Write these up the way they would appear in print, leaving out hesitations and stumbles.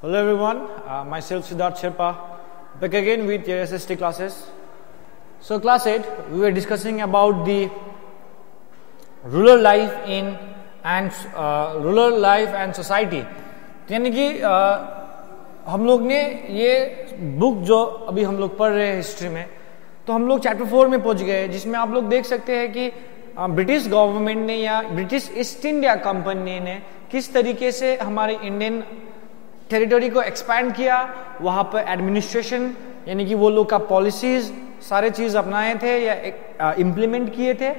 Hello everyone, myself Siddharth Sherpa, back again with your SST classes. So class 8, we were discussing about the rural life and society. यानी कि हम लोग ने ये book जो अभी हम लोग पढ़ रहे हैं हिस्ट्री में, तो हम लोग चैप्टर 4 में पहुंच गए, जिसमें आप लोग देख सकते हैं कि ब्रिटिश गवर्नमेंट ने या ब्रिटिश ईस्ट इंडिया कंपनी ने किस तरीके से हमारे इंडियन टेरिटरी को एक्सपैंड किया, वहाँ पर एडमिनिस्ट्रेशन यानी कि वो लोग का पॉलिसीज सारे चीज अपनाए थे या इम्प्लीमेंट किए थे.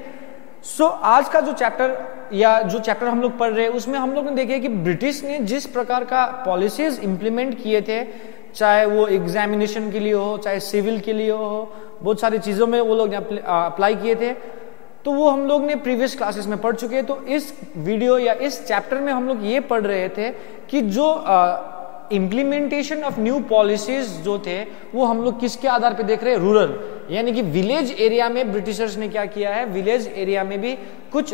सो आज का जो चैप्टर हम लोग पढ़ रहे हैं, उसमें हम लोग ने देखे कि ब्रिटिश ने जिस प्रकार का पॉलिसीज इम्प्लीमेंट किए थे, चाहे वो एग्जामिनेशन के लिए हो, चाहे सिविल के लिए हो, बहुत सारी चीजों में वो लोग अप्लाई किए थे, तो वो हम लोग ने प्रीवियस क्लासेस में पढ़ चुके हैं. तो इस वीडियो या इस चैप्टर में हम लोग ये पढ़ रहे थे कि जो इम्प्लीमेंटेशन ऑफ न्यू पॉलिसीज जो थे वो हम लोग किसके आधार पे देख रहे हैं, रूरल यानी कि विलेज एरिया में ब्रिटिशर्स ने क्या किया है, विलेज एरिया में भी कुछ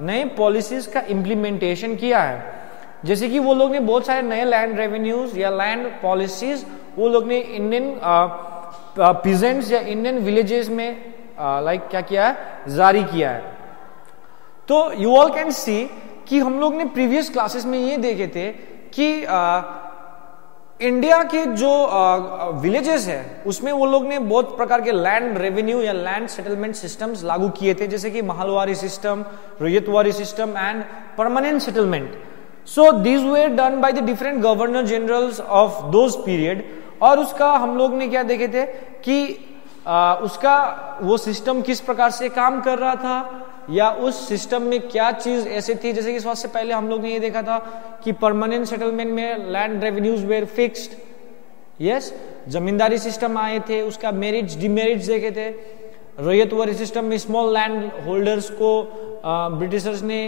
नए पॉलिसीज का इम्प्लीमेंटेशन किया है. जैसे कि वो लोग ने बहुत सारे नए लैंड रेवेन्यूज या लैंड पॉलिसीज वो लोग ने इंडियन पीजेंट्स या इंडियन विलेजेस में क्या किया है, जारी किया है. तो यू ऑल कैन सी कि हम लोग ने प्रीवियस क्लासेस में ये देखे थे कि इंडिया के जो विलेजेस है उसमें वो लोग ने बहुत प्रकार के लैंड रेवेन्यू या लैंड सेटलमेंट सिस्टम्स लागू किए थे, जैसे कि Mahalwari system, Ryotwari system and permanent settlement. So these were done by the different governor generals of those period. और उसका हम लोग ने क्या देखे थे कि उसका वो सिस्टम किस प्रकार से काम कर रहा था, या उस सिस्टम में क्या चीज ऐसे थी. जैसे कि सबसे पहले हम लोग ने ये देखा था कि परमानेंट सेटलमेंट में land revenues were fixed, yes, zamindari system आए थे, उसका मेरिट्स डिमेरिट्स देखे थे. रैयतवारी सिस्टम में स्मॉल लैंड होल्डर्स को ब्रिटिशर्स ने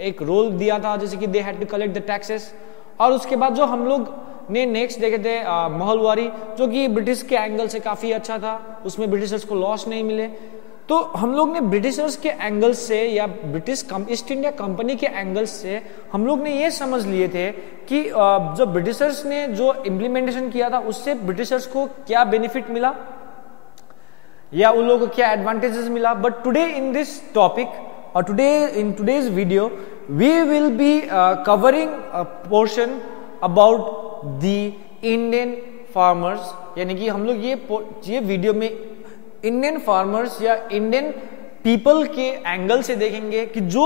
एक रोल दिया था, जैसे कि they had to collect the taxes. और उसके बाद जो हम लोग ने नेक्स्ट देखे थे महलवारी, जो कि ब्रिटिश के एंगल से काफी अच्छा था, उसमें ब्रिटिशर्स को लॉस नहीं मिले. तो हम लोग ने ब्रिटिशर्स के एंगल से या ब्रिटिश ईस्ट इंडिया कंपनी के एंगल से हम लोग ने ये समझ लिए थे कि जो ब्रिटिशर्स ने जो इम्प्लीमेंटेशन किया था उससे ब्रिटिशर्स को क्या बेनिफिट मिला या उन लोगों को क्या एडवांटेजेस मिला. But today in this topic और today's video we will be covering a portion about the Indian farmers. यानी कि हम लोग ये वीडियो में इंडियन फार्मर्स या इंडियन पीपल के एंगल से देखेंगे कि जो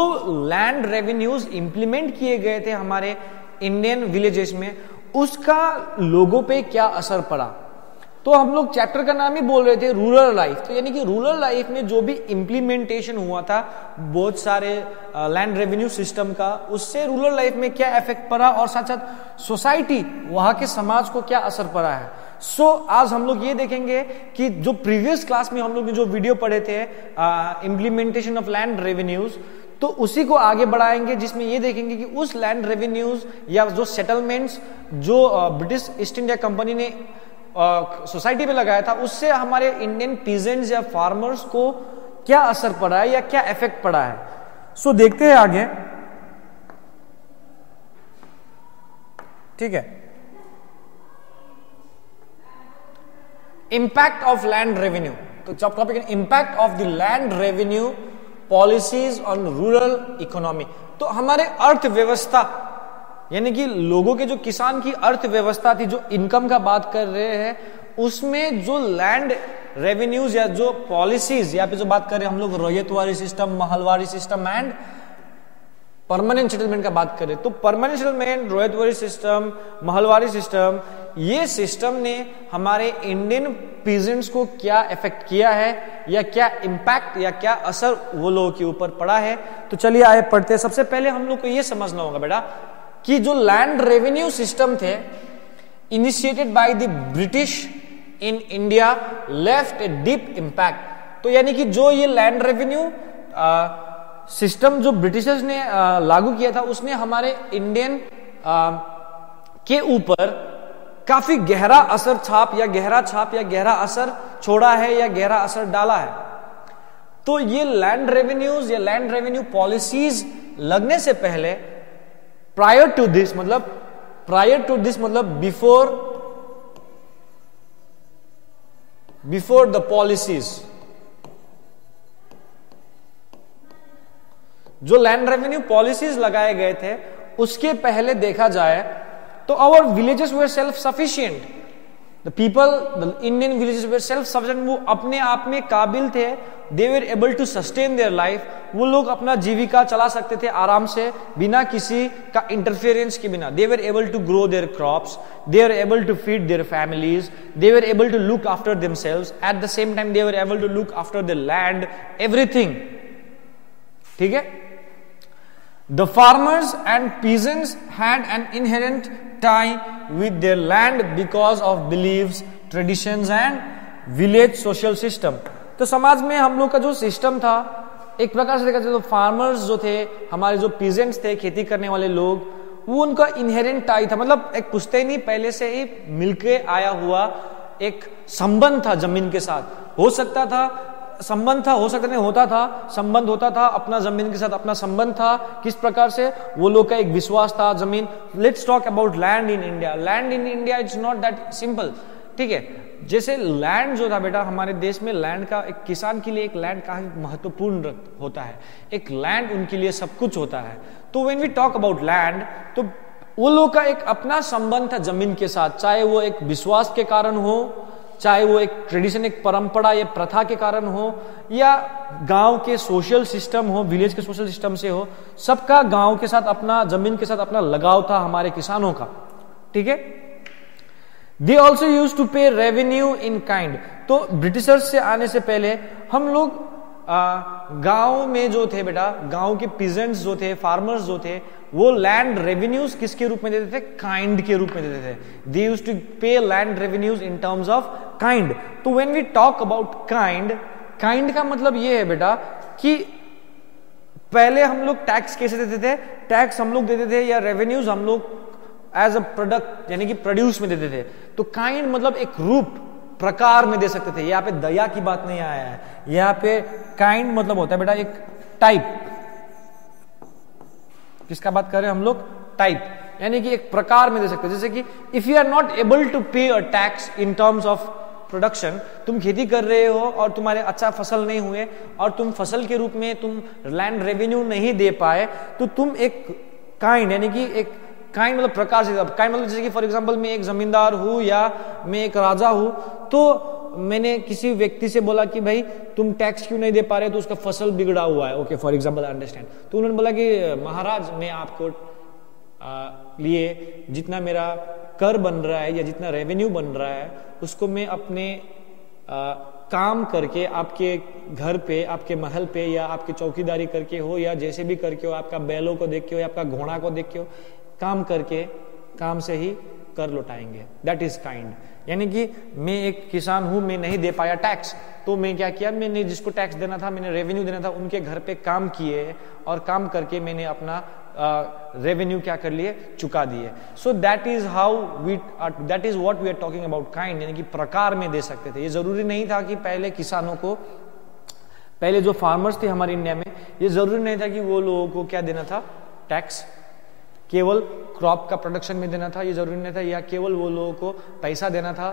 लैंड रेवेन्यूज इंप्लीमेंट किए गए थे हमारे इंडियन विलेजेस में, उसका लोगों पे क्या असर पड़ा. तो हम लोग चैप्टर का नाम ही बोल रहे थे रूरल लाइफ. तो यानी कि रूरल लाइफ में जो भी इंप्लीमेंटेशन हुआ था बहुत सारे लैंड रेवेन्यू सिस्टम का, उससे रूरल लाइफ में क्या इफेक्ट पड़ा और साथ साथ सोसाइटी, वहां के समाज को क्या असर पड़ा है. सो आज हम लोग ये देखेंगे कि जो प्रीवियस क्लास में हम लोग ने जो वीडियो पढ़े थे इम्प्लीमेंटेशन ऑफ लैंड रेवेन्यूज, तो उसी को आगे बढ़ाएंगे, जिसमें ये देखेंगे कि उस लैंड रेवेन्यूज या जो सेटलमेंट्स जो ब्रिटिश ईस्ट इंडिया कंपनी ने सोसाइटी पे लगाया था, उससे हमारे इंडियन पीजेंट्स या फार्मर्स को क्या असर पड़ा है या क्या इफेक्ट पड़ा है. सो देखते हैं आगे, ठीक है. Impact of land revenue. तो टॉपिक है impact of the land revenue policies on rural economy. तो हमारे अर्थव्यवस्था यानी कि लोगों के जो किसान की अर्थव्यवस्था थी, जो इनकम का बात कर रहे हैं, उसमें जो लैंड रेवेन्यूज या जो पॉलिसीज यहाँ पे जो बात कर रहे हैं हम लोग, Ryotwari system, Mahalwari system and permanent settlement का बात करें, तो permanent settlement, Ryotwari system, Mahalwari system, ये सिस्टम ने हमारे इंडियन पीजेंट्स को क्या इफेक्ट किया है या क्या इंपैक्ट या क्या असर वो लोगों के ऊपर पड़ा है. तो चलिए आगे पढ़ते हैं. सबसे पहले हम लोग को ये समझना होगा बेटा कि जो लैंड रेवेन्यू सिस्टम थे initiated by the British in India left a deep impact. तो यानी कि जो ये लैंड रेवेन्यू सिस्टम जो ब्रिटिशर्स ने लागू किया था, उसने हमारे इंडियन के ऊपर काफी गहरा असर छाप या गहरा असर छोड़ा है या गहरा असर डाला है. तो ये लैंड रेवेन्यूज या लैंड रेवेन्यू पॉलिसीज लगने से पहले, प्रायर टू दिस, मतलब प्रायर टू दिस मतलब बिफोर द पॉलिसीज, जो लैंड रेवेन्यू पॉलिसीज लगाए गए थे उसके पहले देखा जाए तो our villages were self sufficient, the people, the Indian villages were self sufficient, वो अपने आप में काबिल थे, they were able to sustain their life, वो लोग अपना जीविका चला सकते थे आराम से बिना किसी का इंटरफेरेंस के बिना, they were able to grow their crops, they were able to feed their families, they were able to look after themselves, at the same time they were able to look after their land, everything, ठीक है। The farmers and peasants had an inherent tie with their land because of beliefs, traditions and village social system. तो समाज में हम लोग का जो system था एक प्रकार से देखा जाए तो फार्मर्स जो थे, हमारे जो पीजेंट्स थे, खेती करने वाले लोग, वो उनका इनहेरेंट टाई था, मतलब एक पुश्तैनी पहले से ही मिलके आया हुआ एक संबंध था जमीन के साथ। हो सकता था संबंध था, हो सकता नहीं होता था, संबंध होता था, अपना जमीन के साथ अपना संबंध था। किस प्रकार से? वो लोग का एक विश्वास था जमीन। Let's talk about land in India. Land in India it's not that simple, ठीक है। जैसे लैंड जो था बेटा हमारे देश में, लैंड का एक किसान के लिए एक लैंड काफी महत्वपूर्ण होता है, एक लैंड उनके लिए सब कुछ होता है। तो when we talk about land, तो वो लोग का एक अपना संबंध था जमीन के साथ, चाहे वो एक विश्वास के कारण हो, चाहे वो एक ट्रेडिशन, एक परंपरा या प्रथा के कारण हो, या गांव के सोशल सिस्टम हो, विलेज के सोशल सिस्टम से हो, सबका गांव के साथ अपना, जमीन के साथ अपना लगाव था हमारे किसानों का, ठीक है। दे ऑल्सो यूज टू पे रेवेन्यू इन काइंड। तो ब्रिटिशर्स से आने से पहले हम लोग गांव में जो थे बेटा, गांव के पीजेंट्स जो थे, फार्मर्स जो थे, वो लैंड रेवेन्यूज किसके रूप में देते थे? काइंड के रूप में देते थे। They used to pay land revenues in terms of kind. तो when we talk about kind, kind का मतलब ये है बेटा कि पहले हम लोग टैक्स कैसे देते थे? टैक्स हम लोग देते थे या रेवेन्यूज हम लोग एज अ प्रोडक्ट यानी कि प्रोड्यूस में देते थे। तो काइंड मतलब एक रूप, प्रकार में दे सकते थे। यहाँ पे दया की बात नहीं आया है, यहाँ पे काइंड मतलब होता है बेटा एक टाइप। किसका बात कर रहे हैं हम लोग? टाइप, यानी कि एक प्रकार में दे सकते हैं। जैसे कि if you are not able to pay a tax in terms of production, तुम खेती कर रहे हो और तुम्हारे अच्छा फसल नहीं हुए और तुम फसल के रूप में तुम लैंड रेवेन्यू नहीं दे पाए, तो तुम एक काइंड यानी कि एक काइंड मतलब प्रकार से, काइंड मतलब जैसे कि फॉर एग्जांपल मैं एक जमींदार हूं या मैं एक राजा हूं, तो मैंने किसी व्यक्ति से बोला कि भाई तुम टैक्स क्यों नहीं दे पा रहे, तो उसका फसल बिगड़ा हुआ है, ओके फॉर एग्जांपल अंडरस्टैंड। तो उन्होंने बोला कि महाराज मैं आपको लिए जितना मेरा कर बन रहा है या जितना रेवेन्यू बन रहा है उसको मैं अपने काम करके आपके घर पे, आपके महल पे या आपकी चौकीदारी करके हो या जैसे भी करके हो, आपका बैलों को देख के हो या आपका घोड़ा को देख के हो, काम करके काम से ही कर लौटाएंगे। That is kind. यानी कि मैं एक किसान हूं, मैं नहीं दे पाया टैक्स, तो मैं क्या किया, मैंने जिसको टैक्स देना था, मैंने रेवेन्यू देना था, उनके घर पे काम किए और काम करके मैंने अपना रेवेन्यू क्या कर लिए, चुका दिए। So that is how we, that is what we are talking about kind, यानी कि प्रकार में दे सकते थे। ये जरूरी नहीं था कि पहले किसानों को, पहले जो फार्मर्स थे हमारे इंडिया में, ये जरूरी नहीं था कि वो लोगों को क्या देना था, टैक्स, केवल क्रॉप का प्रोडक्शन में देना था, ये जरूरी नहीं था, या केवल वो लोगों को पैसा देना था,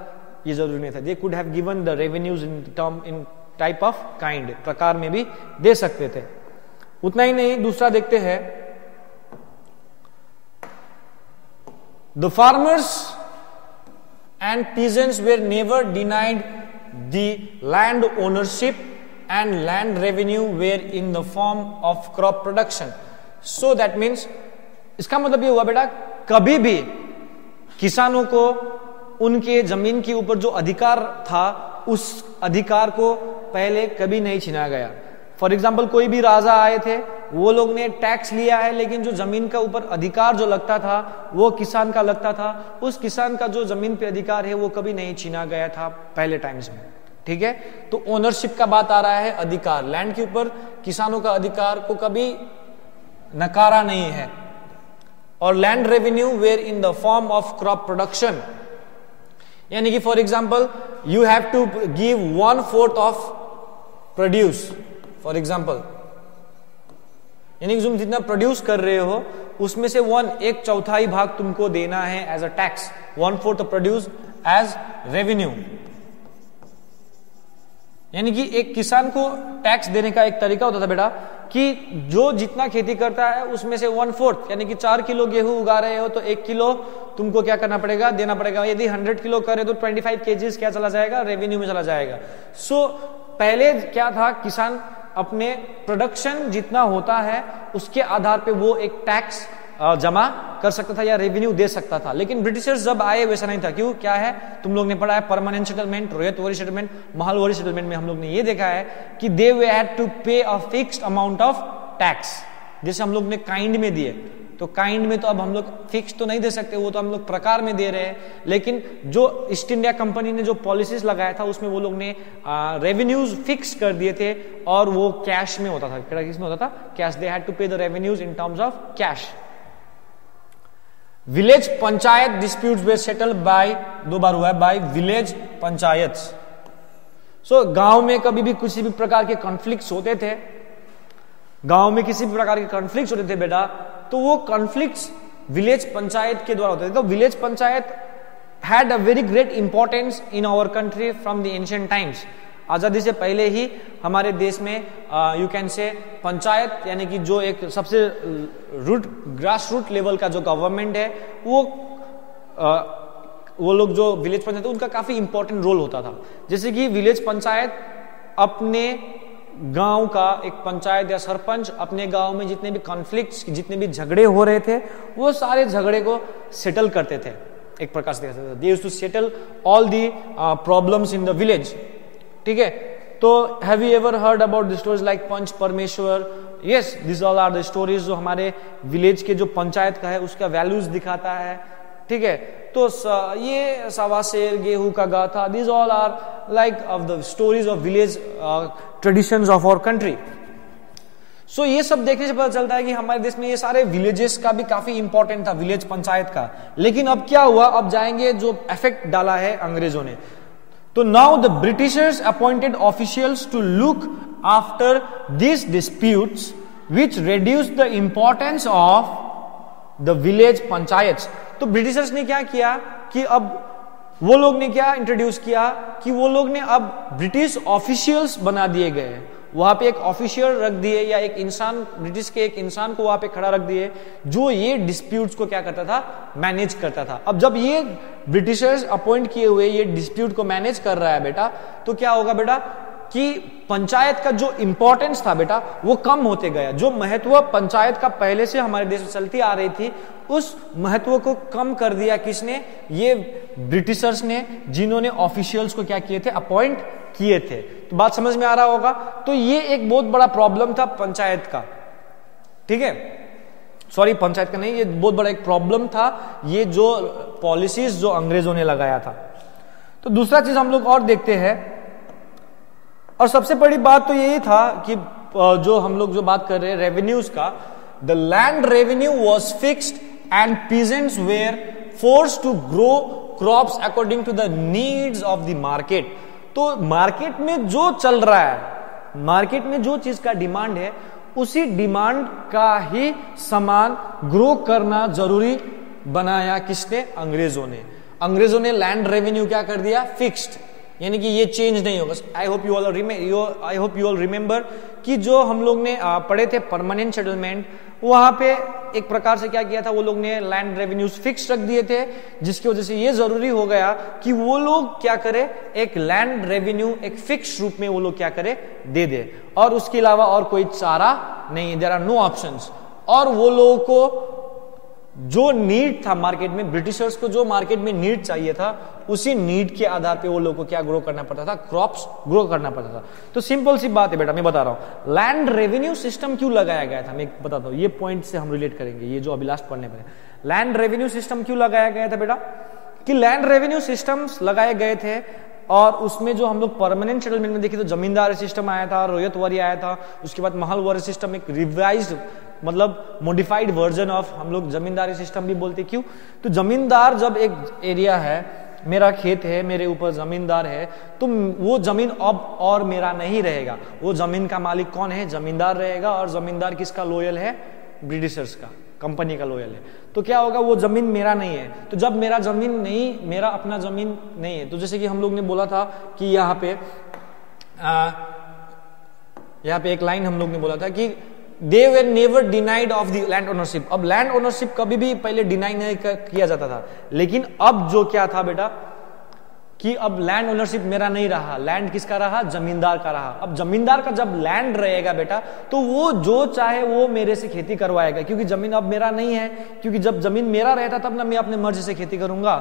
ये जरूरी नहीं था। They could have given the revenues in term, in type of kind, प्रकार में भी दे सकते थे। उतना ही नहीं, दूसरा देखते हैं, the farmers and peasants were never denied the land ownership and land revenue were in the form of crop production. So that means, इसका मतलब ये हुआ बेटा, कभी भी किसानों को उनके जमीन के ऊपर जो अधिकार था उस अधिकार को पहले कभी नहीं छीना गया। फॉर एग्जाम्पल कोई भी राजा आए थे, वो लोग ने टैक्स लिया है, लेकिन जो जमीन का ऊपर अधिकार जो लगता था वो किसान का लगता था। उस किसान का जो जमीन पे अधिकार है वो कभी नहीं छीना गया था पहले टाइम्स में, ठीक है। तो ओनरशिप का बात आ रहा है, अधिकार, लैंड के ऊपर किसानों का अधिकार को कभी नकारा नहीं है। और land revenue were in the form of crop production, यानी कि for example you have to give 1/4 of produce, for example, यानी कि तुम जितना प्रोड्यूस कर रहे हो उसमें से एक चौथाई भाग तुमको देना है as a tax, 1/4 produce as revenue. यानी कि एक किसान को टैक्स देने का एक तरीका होता था बेटा कि जो जितना खेती करता है उसमें से 1/4 यानी कि 4 किलो गेहूं उगा रहे हो तो 1 किलो तुमको क्या करना पड़ेगा, देना पड़ेगा। यदि 100 किलो करे तो 25 केजीज क्या चला जाएगा, रेवेन्यू में चला जाएगा। सो पहले क्या था, किसान अपने प्रोडक्शन जितना होता है उसके आधार पे वो एक टैक्स जमा कर सकता था या रेवेन्यू दे सकता था। लेकिन ब्रिटिशर्स जब आए वैसा नहीं था। क्यों, क्या है, तुम लोग ने पढ़ा है permanent settlement, Ryotwari settlement, Mahalwari settlement में हम लोग ने ये देखा है कि they had to pay a fixed amount of tax. जैसे हम लोग ने काइंड में दिए, तो काइंड में तो अब हम लोग फिक्स तो नहीं दे सकते, वो तो हम लोग प्रकार में दे रहे हैं। लेकिन जो ईस्ट इंडिया कंपनी ने जो पॉलिसीज लगाया था उसमें वो लोग ने रेवेन्यूज फिक्स कर दिए थे और वो कैश में होता था। किसमें होता था, cash. They had to pay the revenues in terms of cash. Village panchayat disputes were settle by, 2 बार हुआ है, बाय विलेज पंचायत। सो गांव में कभी भी किसी भी प्रकार के कॉन्फ्लिक्ट्स होते थे, गांव में किसी भी प्रकार के कॉन्फ्लिक्ट्स होते थे बेटा, तो वो कॉन्फ्लिक्ट्स विलेज पंचायत के द्वारा होते थे। तो village panchayat had a very great importance in our country from the ancient times. आजादी से पहले ही हमारे देश में यू कैन से पंचायत यानी कि जो एक सबसे ग्रास रूट लेवल का जो गवर्नमेंट है वो लोग जो विलेज पंचायत उनका काफी इंपॉर्टेंट रोल होता था। जैसे कि विलेज पंचायत अपने गांव का एक पंचायत या सरपंच अपने गांव में जितने भी कॉन्फ्लिक्ट्स, जितने भी झगड़े हो रहे थे वो सारे झगड़े को सेटल करते थे। एक प्रकार से they used to settle all the problems in the village. ठीक है, तो have you ever heard about the stories like Panch Parmeshwar? Yes, this all are the stories जो हमारे विलेज के जो पंचायत का है उसका वैल्यूज दिखाता है। ठीक है, तो ये सवा शेर, गेहूं का गाथा, this all are like of the stories of village traditions of our country. So ये सब देखने से पता चलता है कि हमारे देश में ये सारे विलेजेस का भी काफी इंपॉर्टेंट था, विलेज पंचायत का। लेकिन अब क्या हुआ, अब जाएंगे जो इफेक्ट डाला है अंग्रेजों ने। तो now the Britishers appointed officials to look after this disputes which reduce the importance of the village panchayat. तो ब्रिटिशर्स ने क्या किया कि अब वो लोग ने क्या इंट्रोड्यूस किया कि वो लोग ने अब ब्रिटिश ऑफिशियल्स बना दिए गए। वहां पे एक ऑफिशियल रख दिए या एक इंसान, ब्रिटिश के एक इंसान को वहां पे खड़ा रख दिए जो ये डिस्प्यूट्स को क्या करता था, मैनेज करता था। अब जब ये ब्रिटिशर्स अपॉइंट किए हुए ये डिस्प्यूट को मैनेज कर रहा है बेटा, तो क्या होगा बेटा कि पंचायत का जो इंपॉर्टेंस था बेटा वो कम होते गया। जो महत्व पंचायत का पहले से हमारे देश में चलती आ रही थी उस महत्व को कम कर दिया किसने, ये ब्रिटिशर्स ने, जिन्होंने ऑफिशियल्स को क्या किए थे, अपॉइंट किए थे। तो बात समझ में आ रहा होगा। तो ये एक बहुत बड़ा प्रॉब्लम था पंचायत का। ठीक है, सॉरी पंचायत का नहीं, ये बहुत बड़ा एक प्रॉब्लम था, ये जो पॉलिसीज जो अंग्रेजों ने लगाया था। तो दूसरा चीज हम लोग और देखते हैं, और सबसे बड़ी बात तो यही था कि जो हम लोग जो बात कर रहे हैं रेवेन्यूज का, the land revenue was fixed and peasants were forced to grow crops according to the needs of the market. तो मार्केट में जो चल रहा है, मार्केट में जो चीज का डिमांड है उसी डिमांड का ही सामान ग्रो करना जरूरी बनाया किसने, अंग्रेजों ने। अंग्रेजों ने लैंड रेवेन्यू क्या कर दिया, फिक्स्ड, यानी कि ये चेंज नहीं होगा। आई होप यू ऑल रिमेंबर कि जो हम लोग ने पढ़े थे परमानेंट सेटलमेंट, वहां पे एक प्रकार से क्या किया था, वो लोग ने लैंड रेवेन्यूज फिक्स रख दिए थे, जिसकी वजह से ये जरूरी हो गया कि वो लोग क्या करे, एक लैंड रेवेन्यू एक फिक्स रूप में वो लोग क्या करे, दे दे, और उसके अलावा और कोई चारा नहीं, देयर आर नो ऑप्शंस। और वो लोगों को जो नीड था मार्केट में, ब्रिटिशर्स को जो मार्केट में नीड चाहिए था, उसी नीड के आधार पे वो लोगों को क्या ग्रो करना पड़ता था, क्रॉप्स ग्रो करना पड़ता था। तो सिंपल सी बात है बेटा, मैं बता रहा हूं लैंड रेवेन्यू सिस्टम क्यों लगाया गया था, मैं बताता हूं, ये पॉइंट से हम रिलेट करेंगे, ये जो अभी लास्ट पढ़ने पर। लैंड रेवेन्यू सिस्टम क्यों लगाया गया था बेटा, कि लैंड रेवेन्यू सिस्टम्स लगाए गए थे और उसमें जो हम लोग परमानेंट सेटलमेंट में देखिए तो जमींदारी सिस्टम आया था, रैयतवारी आया था, उसके बाद महलवारी सिस्टम, एक रिवाइज्ड मतलब मॉडिफाइड वर्जन ऑफ हम लोग जमींदारी सिस्टम भी बोलते। क्यों, तो जमींदार जब एक एरिया है, मेरा खेत है, मेरे ऊपर जमींदार है, तो वो जमीन अब और मेरा नहीं रहेगा, वो जमीन का मालिक कौन है, जमींदार रहेगा। और जमींदार किसका लॉयल है, ब्रिटिशर्स का। कंपनी का लॉयल है, तो क्या होगा, वो जमीन मेरा नहीं है। तो जब मेरा जमीन नहीं, मेरा अपना जमीन नहीं है, तो जैसे कि हम लोग ने बोला था कि यहाँ पे एक लाइन हम लोग ने बोला था कि they were never denied of the land ownership. अब लैंड ओनरशिप कभी भी पहले डिनाई नहीं किया जाता था, लेकिन अब जो क्या था बेटा कि अब लैंड ओनरशिप मेरा नहीं रहा, लैंड किसका रहा, जमींदार का रहा। अब जमींदार का जब लैंड रहेगा बेटा, तो वो जो चाहे वो मेरे से खेती करवाएगा, क्योंकि जमीन अब मेरा नहीं है। क्योंकि जब जमीन मेरा रहता तब ना मैं अपने मर्जी से खेती करूंगा,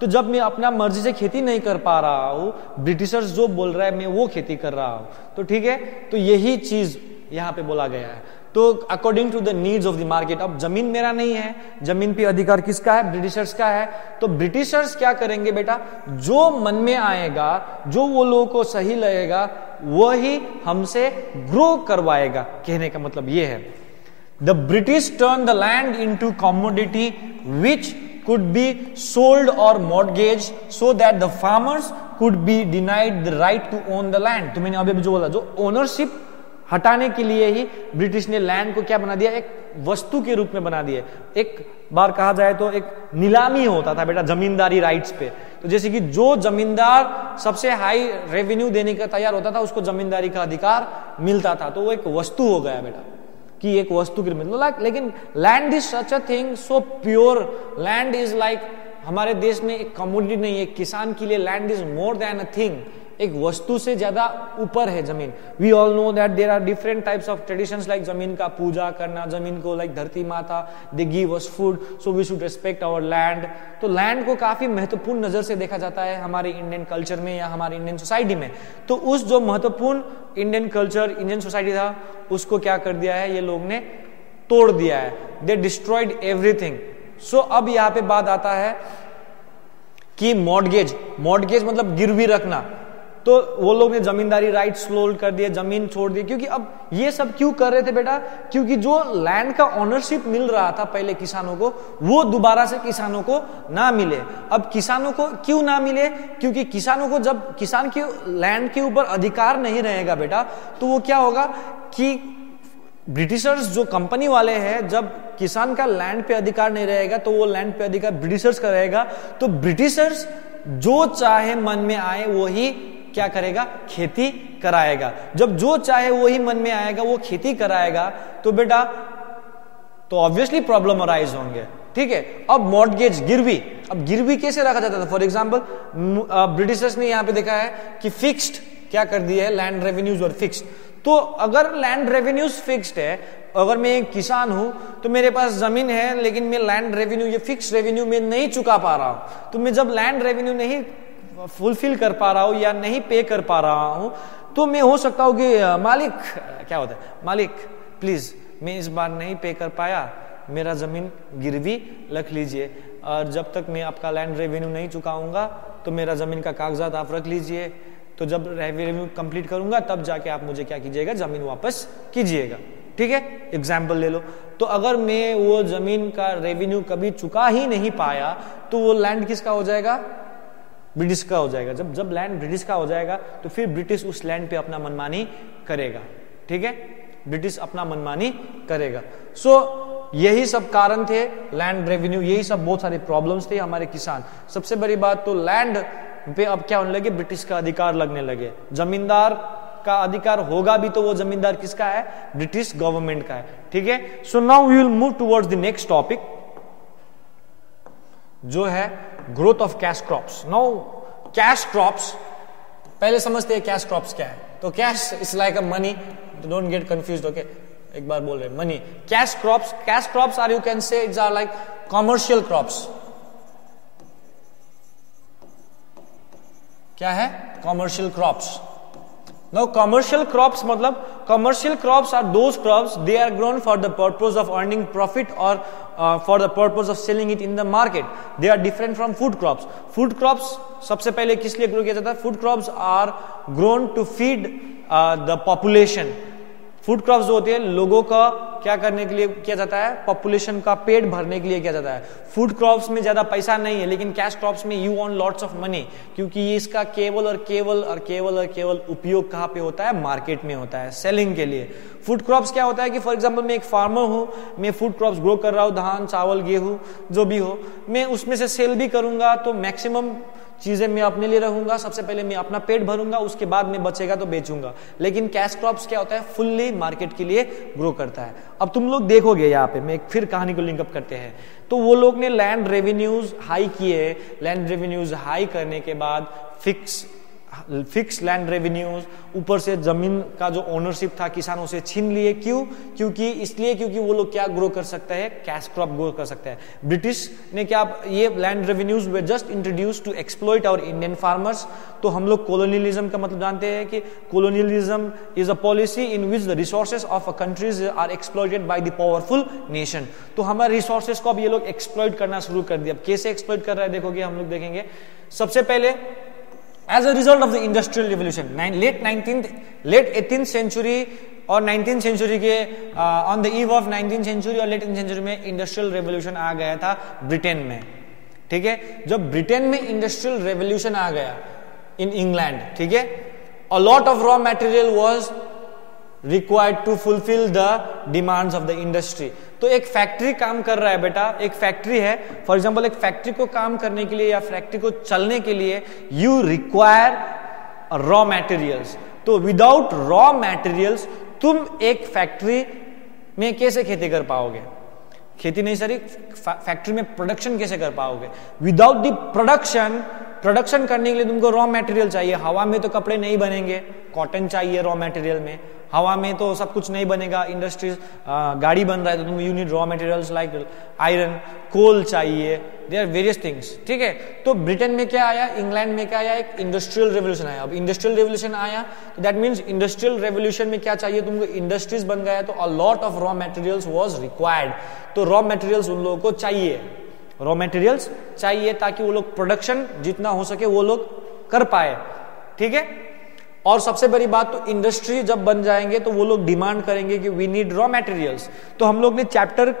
तो जब मैं अपना मर्जी से खेती नहीं कर पा रहा हूं, ब्रिटिशर्स जो बोल रहा है मैं वो खेती कर रहा हूं, तो ठीक है, तो यही चीज यहाँ पे बोला गया है। तो according to the needs of the market, अब जमीन मेरा नहीं है, जमीन पे अधिकार किसका है, ब्रिटिशर्स का है। तो ब्रिटिशर्स क्या करेंगे बेटा, जो मन में आएगा, जो वो लोगों को सही लगेगा, वही हमसे ग्रो करवाएगा। कहने का मतलब ये है, the British turn the land into commodity which could be sold or mortgaged so that the farmers could be denied the right to own the land। तो मैंने अभी जो बोला, जो ओनरशिप हटाने के लिए ही ब्रिटिश ने लैंड को क्या बना दिया, एक वस्तु के रूप में बना दिया। एक बार कहा जाए तो एक नीलामी होता था बेटा जमींदारी राइट्स पे। तो जैसे कि जो जमींदार सबसे हाई रेवेन्यू देने का तैयार होता था, उसको जमींदारी का अधिकार मिलता था, तो वो एक वस्तु हो गया बेटा, कि एक वस्तु के रूप में। लेकिन land is such a thing so pure, land is like, हमारे देश में एक कमोडिटी नहीं है, किसान के लिए land is more than a thing, एक वस्तु से ज्यादा ऊपर है जमीन। We all know that there are different types of traditions, like जमीन का पूजा करना, जमीन को लाइक धरती माता, they give us food, so we should respect our land. तो लैंड को काफी महत्वपूर्ण नजर से देखा जाता है हमारे इंडियन कल्चर में या हमारे इंडियन सोसाइटी में। तो उस जो महत्वपूर्ण इंडियन कल्चर, इंडियन सोसाइटी था, उसको क्या कर दिया है, ये लोग ने तोड़ दिया है। They destroyed everything. सो अब यहाँ पे बात आता है कि मॉर्गेज, मॉर्गेज मतलब गिरवी रखना। तो वो लोग ने जमींदारी राइट्स क्लोज कर दिए, जमीन छोड़ दी। क्योंकि अब ये सब क्यों कर रहे थे बेटा, क्योंकि जो लैंड का ओनरशिप मिल रहा था पहले किसानों को, वो दोबारा से किसानों को ना मिले। अब किसानों को क्यों ना मिले, क्योंकि किसानों को जब किसान के लैंड के ऊपर अधिकार नहीं रहेगा बेटा, तो वो क्या होगा कि ब्रिटिशर्स जो कंपनी वाले हैं, जब किसान का लैंड पे अधिकार नहीं रहेगा, तो वो लैंड पे अधिकार ब्रिटिशर्स का रहेगा। तो ब्रिटिशर्स जो चाहे मन में आए वही क्या करेगा, खेती कराएगा। जब जो चाहे वही मन में आएगा वो खेती कराएगा, तो बेटा तो ऑब्वियसली प्रॉब्लम अराइज होंगे। ठीक है, अब मॉर्गेज, गिरवी, अब गिरवी कैसे रखा जाता था। फॉर एग्जांपल ब्रिटिशर्स ने यहां पे देखा है कि फिक्स्ड क्या कर दिया है, लैंड रेवेन्यूज और फिक्स्ड। तो अगर लैंड रेवेन्यूज फिक्स्ड है, अगर मैं एक किसान हूं तो मेरे पास जमीन है, लेकिन मैं लैंड रेवेन्यू, ये फिक्स्ड रेवेन्यू में नहीं चुका पा रहा हूं, तो मैं जब लैंड रेवेन्यू नहीं फुलफिल कर पा रहा हूं या नहीं पे कर पा रहा हूं, तो मैं हो सकता हूं कि मालिक, क्या होता है, मालिक प्लीज मैं इस बार नहीं पे कर पाया, मेरा जमीन गिरवी रख लीजिए, और जब तक मैं आपका लैंड रेवेन्यू नहीं चुकाऊंगा तो मेरा जमीन का कागजात आप रख लीजिए, तो जब रेवेन्यू कंप्लीट करूंगा तब जाके आप मुझे क्या कीजिएगा, जमीन वापस कीजिएगा। ठीक है, एग्जाम्पल ले लो। तो अगर मैं वो जमीन का रेवेन्यू कभी चुका ही नहीं पाया, तो वो लैंड किसका हो जाएगा, ब्रिटिश का हो जाएगा। जब लैंड ब्रिटिश का हो जाएगा, तो फिर ब्रिटिश उस लैंड पे अपना मनमानी करेगा। ठीक है, ब्रिटिश अपना मनमानी करेगा। सो यही सब कारण थे, लैंड रेवेन्यू, यही सब बहुत सारे प्रॉब्लम्स थे हमारे किसान। सबसे बड़ी बात तो लैंड पे अब क्या होने लगे, ब्रिटिश का अधिकार लगने लगे। जमींदार का अधिकार होगा भी तो वो जमींदार किसका है, ब्रिटिश गवर्नमेंट का है। ठीक है, so now we will move towards the next topic, जो है growth of cash crops. Now cash crops, पहले समझते हैं कैश क्रॉप्स क्या है। तो cash is like a money, don't get confused. Okay, एक बार बोल रहे money. Cash crops are, you can say it's are like commercial crops. क्या है, commercial crops. Now commercial crops मतलब, commercial crops are those crops, they are grown for the purpose of earning profit or for the purpose of selling it in the market. They are different from food crops. Food crops सबसे पहले किस लिए grow किया जाता है, food crops are grown to feed the population. Food crops जो होते हैं लोगों का क्या करने के लिए किया जाता है, पॉपुलेशन का पेट भरने के लिए किया जाता है। फूड क्रॉप्स में ज्यादा पैसा नहीं है, लेकिन कैश क्रॉप्स में you earn lots of money, क्योंकि ये इसका केवल और केवल उपयोग कहाँ पे होता है, मार्केट में होता है, सेलिंग के लिए। फूड क्रॉप्स क्या होता है कि फॉर एग्जांपल मैं एक फार्मर हूँ, मैं फूड क्रॉप्स ग्रो कर रहा हूँ, धान चावल गेहूं जो भी हो, मैं उसमें से सेल भी करूंगा तो मैक्सिमम चीजें मैं अपने लिए रहूंगा, सबसे पहले मैं अपना पेट भरूंगा, उसके बाद में बचेगा तो बेचूंगा। लेकिन कैश क्रॉप्स क्या होता है, फुल्ली मार्केट के लिए ग्रो करता है। अब तुम लोग देखोगे यहाँ पे, मैं फिर कहानी को लिंकअप करते हैं, तो वो लोग ने लैंड रेवेन्यूज हाई किए, लैंड रेवेन्यूज हाई करने के बाद फिक्स लैंड रेवेन्यूज, ऊपर से जमीन का जो ओनरशिप था किसानों से छीन लिए। क्यों? क्योंकि वो लोग क्या ग्रो कर सकते हैं, कैश क्रॉप ग्रो कर सकते हैं। ब्रिटिश ने क्या, ये लैंड रेवेन्यूज वे just introduce to exploit our Indian farmers. तो हम लोग कोलोनियलिज्म का मतलब जानते हैं कि colonialism is a policy in which the resources of a countries are exploited by the powerful nation. तो हमारे रिसोर्सेज को अब ये लोग एक्सप्लॉइट करना शुरू कर दिया। अब कैसे एक्सप्लॉइट कर रहा है देखोगे, हम लोग देखेंगे। सबसे पहले as a result of the industrial revolution, late 18th century और 19th century के on the eve of 19th century और late 18th century में इंडस्ट्रियल रेवोल्यूशन आ गया था ब्रिटेन में, ठीक है। जब ब्रिटेन में इंडस्ट्रियल रेवोल्यूशन आ गया इन इंग्लैंड, ठीक है, a lot of raw material was required to fulfill the demands of the industry। तो एक फैक्ट्री काम कर रहा है बेटा, एक फैक्ट्री है, फॉर एग्जांपल एक फैक्ट्री को काम करने के लिए या फैक्ट्री को चलने के लिए यू रिक्वायर रॉ मटेरियल्स। तो विदाउट रॉ मटेरियल्स तुम एक फैक्ट्री में कैसे खेती कर पाओगे, खेती नहीं सॉरी, फैक्ट्री में प्रोडक्शन कैसे कर पाओगे। विदाउट द प्रोडक्शन करने के लिए तुमको रॉ मटेरियल चाहिए। हवा में तो कपड़े नहीं बनेंगे, कॉटन चाहिए रॉ मटेरियल में, हवा में तो सब कुछ नहीं बनेगा। इंडस्ट्रीज गाड़ी बन रहा है तो तुम you need raw materials like iron, coal चाहिए, देयर आर वेरियस थिंग्स, ठीक है। तो ब्रिटेन में क्या आया, इंग्लैंड में क्या आया, एक इंडस्ट्रियल रेवोल्यूशन आया। अब इंडस्ट्रियल रेवोल्यूशन आया तो दैट मीन्स इंडस्ट्रियल रेवोल्यूशन में क्या चाहिए तुमको, इंडस्ट्रीज बन गया, तो a lot of raw materials was required. तो रॉ मटेरियल्स उन लोगों को चाहिए, रॉ मटेरियल्स चाहिए ताकि वो लोग प्रोडक्शन जितना हो सके वो लोग कर पाए, ठीक है। और सबसे बड़ी बात, तो इंडस्ट्री जब बन जाएंगे तो वो लोग डिमांड करेंगे कि वी नीड रॉ मटेरियल्स। तो हम लोग ने चैप्टर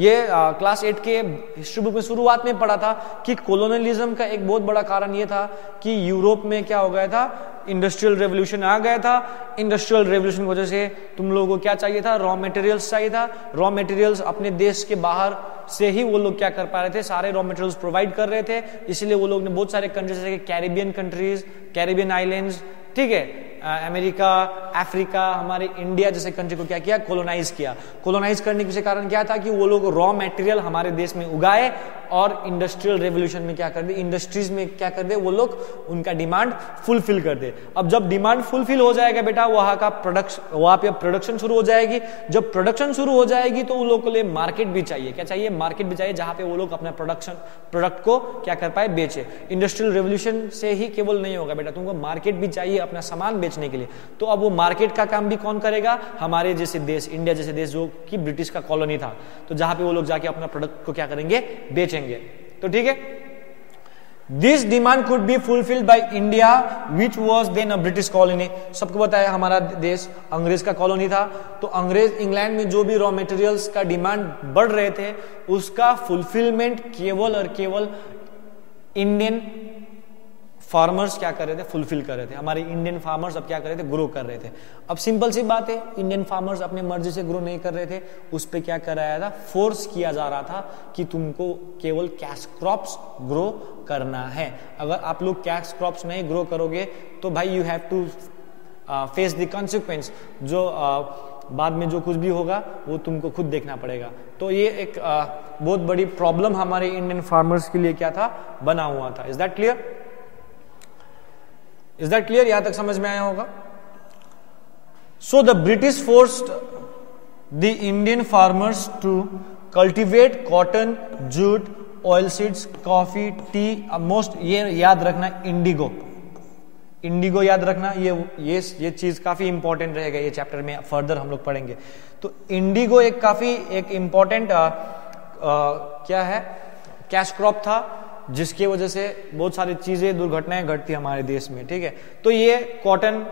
ये क्लास 8 के हिस्ट्री बुक में शुरुआत में पढ़ा था कि कोलोनियलिज्म का एक बहुत बड़ा कारण ये था कि यूरोप में क्या हो गया था, इंडस्ट्रियल रेवोल्यूशन आ गया था। इंडस्ट्रियल रेवोल्यूशन की वजह से तुम लोगों को क्या चाहिए था, रॉ मटेरियल्स चाहिए था। रॉ मटेरियल्स अपने देश के बाहर से ही वो लोग क्या कर पा रहे थे, सारे रॉ मटेरियल्स प्रोवाइड कर रहे थे। इसलिए वो लोग ने बहुत सारे कंट्रीज जैसे कैरिबियन कंट्रीज, कैरिबियन आइलैंड्स, ठीक है, अमेरिका, अफ्रीका, हमारे इंडिया जैसे कंट्री को क्या किया, कोलोनाइज किया। कोलोनाइज करने के कारण क्या था कि वो लोग रॉ मटेरियल हमारे देश में उगाए और इंडस्ट्रियल रेवोल्यूशन में क्या कर दे, इंडस्ट्रीज में क्या कर दे, वो लोग उनका डिमांड फुलफिल कर दे। अब जब डिमांड फुलफिल हो जाएगा बेटा, वहां का वहां पे प्रोडक्शन शुरू हो जाएगी। जब प्रोडक्शन शुरू हो जाएगी तो उन लोगों के लिए मार्केट भी चाहिए। क्या चाहिए, मार्केट भी चाहिए, जहां पे वो लोग अपना प्रोडक्ट को क्या कर पाए, बेचे। इंडस्ट्रियल रेवोल्यूशन से ही केवल नहीं होगा बेटा, तुमको मार्केट भी चाहिए अपना सामान बेचने के लिए। तो अब वो मार्केट का काम भी कौन करेगा, हमारे जैसे देश, इंडिया जैसे देश जो कि ब्रिटिश का कॉलोनी था, तो जहां पे वो लोग जाके अपना प्रोडक्ट को क्या करेंगे, बेचेंगे। तो ठीक है, this demand could be fulfilled by India which was then a British colony. सबको बताया हमारा देश अंग्रेज का कॉलोनी था, तो अंग्रेज इंग्लैंड में जो भी रॉ मटेरियल्स का डिमांड बढ़ रहे थे उसका फुलफिलमेंट केवल और केवल इंडियन फार्मर्स क्या कर रहे थे, फुलफिल कर रहे थे। हमारे इंडियन फार्मर्स अब क्या कर रहे थे, ग्रो कर रहे थे। अब सिंपल सी बात है, इंडियन फार्मर्स अपने मर्जी से ग्रो नहीं कर रहे थे, उस पे क्या कराया था, फोर्स किया जा रहा था कि तुमको केवल कैश क्रॉप्स ग्रो करना है। अगर आप लोग कैश क्रॉप्स नहीं ग्रो करोगे तो भाई you have to face the consequence, जो बाद में जो कुछ भी होगा वो तुमको खुद देखना पड़ेगा। तो ये एक बहुत बड़ी प्रॉब्लम हमारे इंडियन फार्मर्स के लिए क्या था, बना हुआ था। Is that clear? Is that clear? यहां तक समझ में आया होगा। So the British forced the Indian farmers to cultivate cotton, jute, oil seeds, coffee, tea, most, ये याद रखना, इंडिगो, इंडिगो याद रखना, ये चीज काफी इंपॉर्टेंट रहेगा, ये चैप्टर में फर्दर हम लोग पढ़ेंगे। तो इंडिगो एक काफी एक इंपॉर्टेंट क्या है, कैश क्रॉप था, जिसकी वजह से बहुत सारी चीजें, दुर्घटनाएं घटती हमारे देश में, ठीक है। तो ये cotton,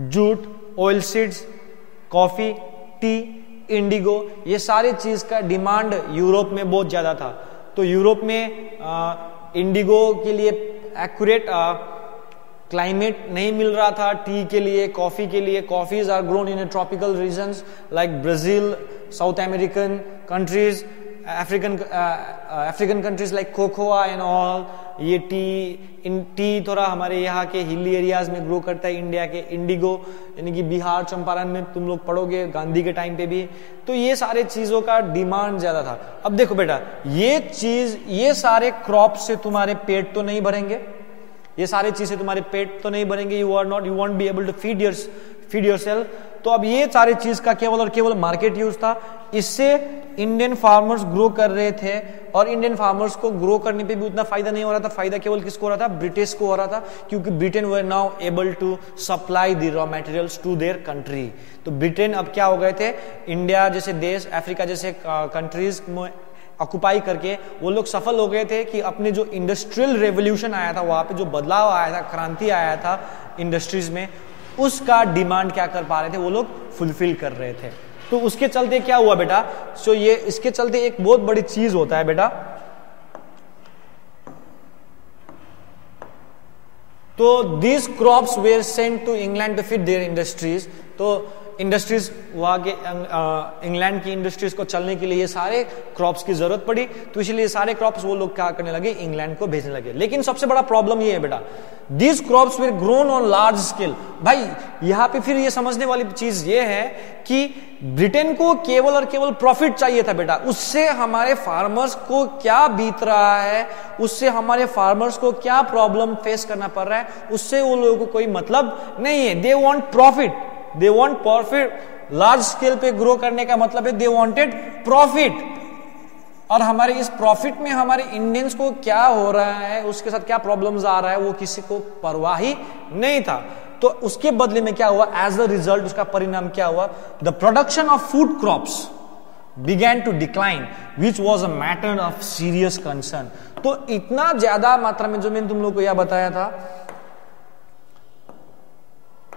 jute, oil seeds, coffee, T, Indigo, ये सारे चीज का डिमांड यूरोप में बहुत ज्यादा था। तो यूरोप में इंडिगो के लिए एक्यूरेट क्लाइमेट नहीं मिल रहा था, टी के लिए, कॉफी के लिए। Coffees are grown in tropical regions like Brazil, South American countries, African countries like cocoa and all. ये टी थोड़ा हमारे यहाँ के हिली एरियाज में ग्रो करता है। इंडिया के इंडिगो यानी कि बिहार, चंपारण में तुम लोग पढ़ोगे गांधी के टाइम पे भी। तो ये सारे चीजों का डिमांड ज्यादा था। अब देखो बेटा, ये सारे क्रॉप से तुम्हारे पेट तो नहीं भरेंगे, ये सारे चीज से तुम्हारे पेट तो नहीं भरेंगे। You won't be able to feed yourself. तो अब ये सारे चीज का केवल और केवल मार्केट यूज था। इससे इंडियन फार्मर्स ग्रो कर रहे थे, और इंडियन फार्मर्स को ग्रो करने पे भी उतना फायदा नहीं हो रहा था। फायदा केवल किसको हो रहा था? ब्रिटिश को हो रहा था, क्योंकि Britain were now able to supply the raw materials to their country. तो ब्रिटेन अब क्या हो गए थे, इंडिया जैसे देश, अफ्रीका जैसे कंट्रीज में ऑक्युपाई करके वो लोग सफल हो गए थे कि अपने जो इंडस्ट्रियल रेवोल्यूशन आया था, वहां पे जो बदलाव आया था, क्रांति आया था इंडस्ट्रीज में, उसका डिमांड क्या कर पा रहे थे, वो लोग फुलफिल कर रहे थे। तो उसके चलते क्या हुआ बेटा, सो ये इसके चलते एक बहुत बड़ी चीज होता है बेटा। तो this crops were sent to England to fit their industries. तो इंडस्ट्रीज वहां के इंग्लैंड की इंडस्ट्रीज को चलने के लिए ये सारे क्रॉप्स की जरूरत पड़ी। तो इसलिए सारे क्रॉप्स वो लोग क्या करने लगे, इंग्लैंड को भेजने लगे। लेकिन सबसे बड़ा प्रॉब्लम ये है बेटा, These crops were grown on large scale। भाई यहां पे फिर ये समझने वाली चीज ये है कि ब्रिटेन को केवल और केवल प्रॉफिट चाहिए था बेटा। उससे हमारे फार्मर्स को क्या बीत रहा है, उससे हमारे फार्मर्स को क्या प्रॉब्लम फेस करना पड़ रहा है, उससे वो लोगों को कोई मतलब नहीं है। They want profit. Large scale पे ग्रो करने का मतलब है दे वांटेड प्रॉफिट। और हमारे इस प्रॉफिट में हमारे इंडियंस को क्या हो रहा है, उसके साथ क्या प्रॉब्लम्स आ रहा है, वो किसी को परवाह ही नहीं था। तो उसके बदले में क्या हुआ, एज अ रिजल्ट उसका परिणाम क्या हुआ, the production of food crops began to decline which was a matter of serious concern. तो इतना ज्यादा मात्रा में, जो मैंने तुम लोग को यह बताया था,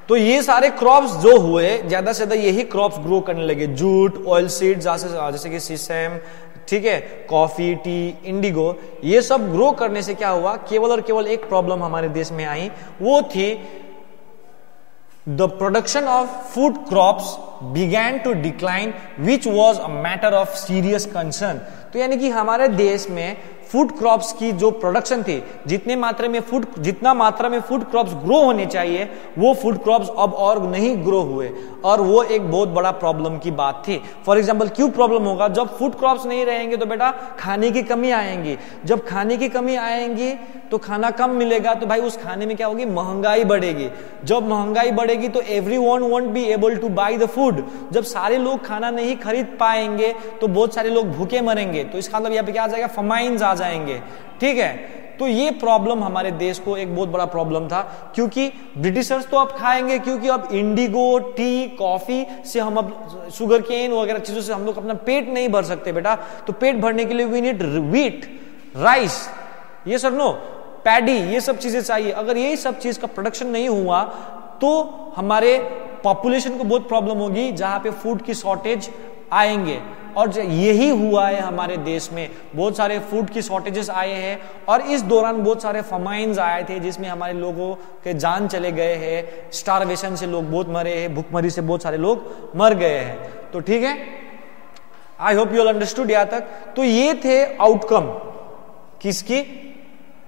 तो ये सारे क्रॉप्स जो हुए, ज्यादा से ज्यादा यही क्रॉप्स ग्रो करने लगे। जूट, ऑयल सीड्स, जैसे कि सीसम, ठीक है, कॉफी, टी, इंडिगो, ये सब ग्रो करने से क्या हुआ, केवल और केवल एक प्रॉब्लम हमारे देश में आई, वो थी the production of food crops began to decline which was a matter of serious concern. तो यानी कि हमारे देश में फूड क्रॉप्स की जो प्रोडक्शन थी, जितना मात्रा में फूड क्रॉप्स ग्रो होने चाहिए, वो फूड क्रॉप्स अब और नहीं ग्रो हुए, और वो एक बहुत बड़ा प्रॉब्लम की बात थी। फॉर एग्जांपल, क्यों प्रॉब्लम होगा, जब फूड क्रॉप्स नहीं रहेंगे तो बेटा खाने की कमी आएंगी। जब खाने की कमी आएंगी तो खाना कम मिलेगा, तो भाई उस खाने में क्या होगी, महंगाई बढ़ेगी। जब महंगाई बढ़ेगी तो everyone won't be able to buy the food. जब सारे लोग खाना नहीं खरीद पाएंगे तो बहुत सारे लोग भूखे मरेंगे। तो इसका मतलब यहाँ पे क्या आ जाएगा, फमाइन्स आ जाएंगे। ठीक है, तो ये प्रॉब्लम हमारे देश को एक बहुत बड़ा प्रॉब्लम था, क्योंकि ब्रिटिशर्स तो अब खाएंगे, क्योंकि अब इंडिगो, टी, कॉफी से हम अब शुगर केन वगैरह चीजों से हम लोग अपना पेट नहीं भर सकते बेटा। तो पेट भरने के लिए वी नीड व्हीट, राइस, ये सब नो, पैडी, ये सब चीजें चाहिए। अगर यही सब चीज का प्रोडक्शन नहीं हुआ तो हमारे पॉपुलेशन को बहुत प्रॉब्लम होगी, जहां पे फूड की शॉर्टेज आएंगे। और यही हुआ है हमारे देश में, बहुत सारे फूड की शॉर्टेजेस आए हैं, और इस दौरान बहुत सारे फमाइन्स आए थे, जिसमें हमारे लोगों के जान चले गए हैं, स्टारवेशन से लोग बहुत मरे हैं, भूखमरी से बहुत सारे लोग मर गए हैं। तो ठीक है, I hope you all understood यहाँ तक। तो ये थे आउटकम किसकी,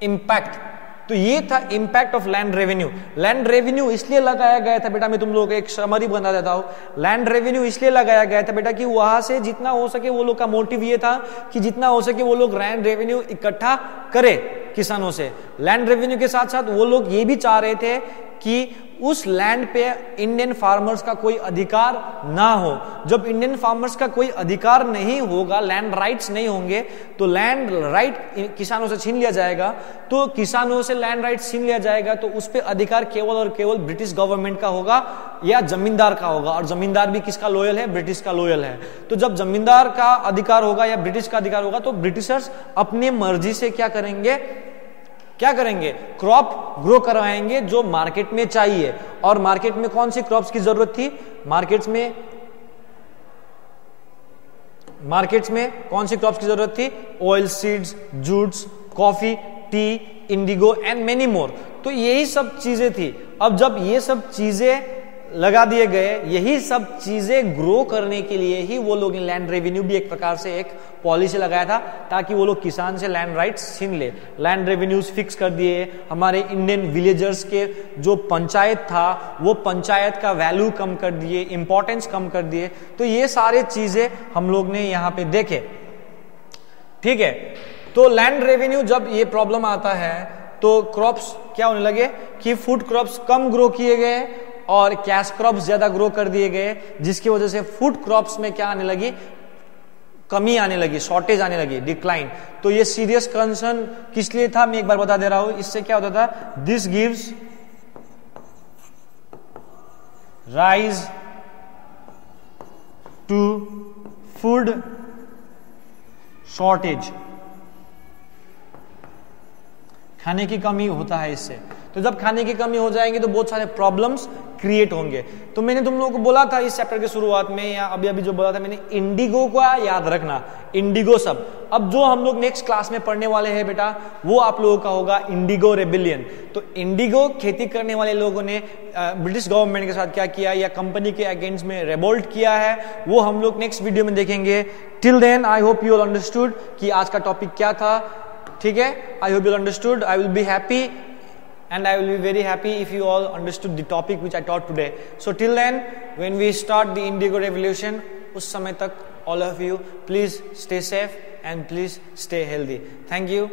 इंपैक्ट। तो ये था impact of land revenue. Land revenue इसलिए लगाया गया था बेटा, मैं तुम लोगों को एक समरी बना देता हूं। लैंड रेवेन्यू इसलिए लगाया गया था बेटा कि वहां से जितना हो सके, वो लोग का मोटिव ये था कि जितना हो सके वो लोग लैंड रेवेन्यू इकट्ठा करे किसानों से। लैंड रेवेन्यू के साथ साथ वो लोग ये भी चाह रहे थे कि उस लैंड पे इंडियन फार्मर्स का कोई अधिकार ना हो। जब इंडियन फार्मर्स का कोई अधिकार नहीं होगा, लैंड राइट्स नहीं होंगे, तो लैंड राइट किसानों से छीन लिया जाएगा। तो किसानों से लैंड राइट छीन लिया जाएगा तो उस पे अधिकार केवल और केवल ब्रिटिश गवर्नमेंट का होगा या जमींदार का होगा। और जमींदार भी किसका लॉयल है, ब्रिटिश का लॉयल है। तो जब जमींदार का अधिकार होगा या ब्रिटिश का अधिकार होगा, तो ब्रिटिशर्स अपनी मर्जी से क्या करेंगे, क्रॉप ग्रो करवाएंगे जो मार्केट में चाहिए। और मार्केट में कौन सी क्रॉप्स की जरूरत थी, मार्केट्स में मार्केट्स में कौन सी क्रॉप्स की जरूरत थी? Oil seeds, Jutes, coffee, T, Indigo and many more. तो यही सब चीजें थी। अब जब ये सब चीजें लगा दिए गए, यही सब चीजें ग्रो करने के लिए ही वो लोग लैंड रेवेन्यू भी एक प्रकार से एक पॉलिसी लगाया था, ताकि वो लोग किसान से लैंड राइट्स छीन ले। लैंड रेवेन्यूज फिक्स कर दिए। हमारे इंडियन विलेजर्स के जो पंचायत था, वो पंचायत का वैल्यू कम कर दिए, इंपॉर्टेंस कम कर दिए। तो ये सारे चीजें हम लोग ने यहाँ पे देखे, ठीक है। तो लैंड रेवेन्यू जब ये प्रॉब्लम आता है तो क्रॉप्स क्या होने लगे कि फूड क्रॉप्स कम ग्रो किए गए और कैश क्रॉप्स ज्यादा ग्रो कर दिए गए, जिसकी वजह से फूड क्रॉप्स में क्या आने लगी? कमी आने लगी, शॉर्टेज आने लगी, डिक्लाइन। तो ये सीरियस कंसर्न किस लिए था मैं एक बार बता दे रहा हूं। इससे क्या होता था? This gives rise to food shortage, खाने की कमी होता है इससे। तो जब खाने की कमी हो जाएंगे तो बहुत सारे प्रॉब्लम्स क्रिएट होंगे। तो मैंने तुम लोगों को बोला था इस चैप्टर के शुरुआत में, या अभी अभी जो बोला था मैंने, इंडिगो का याद रखना, इंडिगो सब। अब जो हम लोग नेक्स्ट क्लास में पढ़ने वाले हैं बेटा, वो आप लोगों का होगा इंडिगो रेबिलियन। तो इंडिगो खेती करने वाले लोगों ने ब्रिटिश गवर्नमेंट के साथ क्या किया, या कंपनी के अगेंस्ट में रेवोल्ट किया है, वो हम लोग नेक्स्ट वीडियो में देखेंगे। Till then I hope you all understood कि आज का टॉपिक क्या था, ठीक है। I hope you understood. I will be happy and I will be very happy if you all understood the topic which I taught today. So till then, when we start the Indigo Revolution, उस समय तक all of you please stay safe and please stay healthy. Thank you.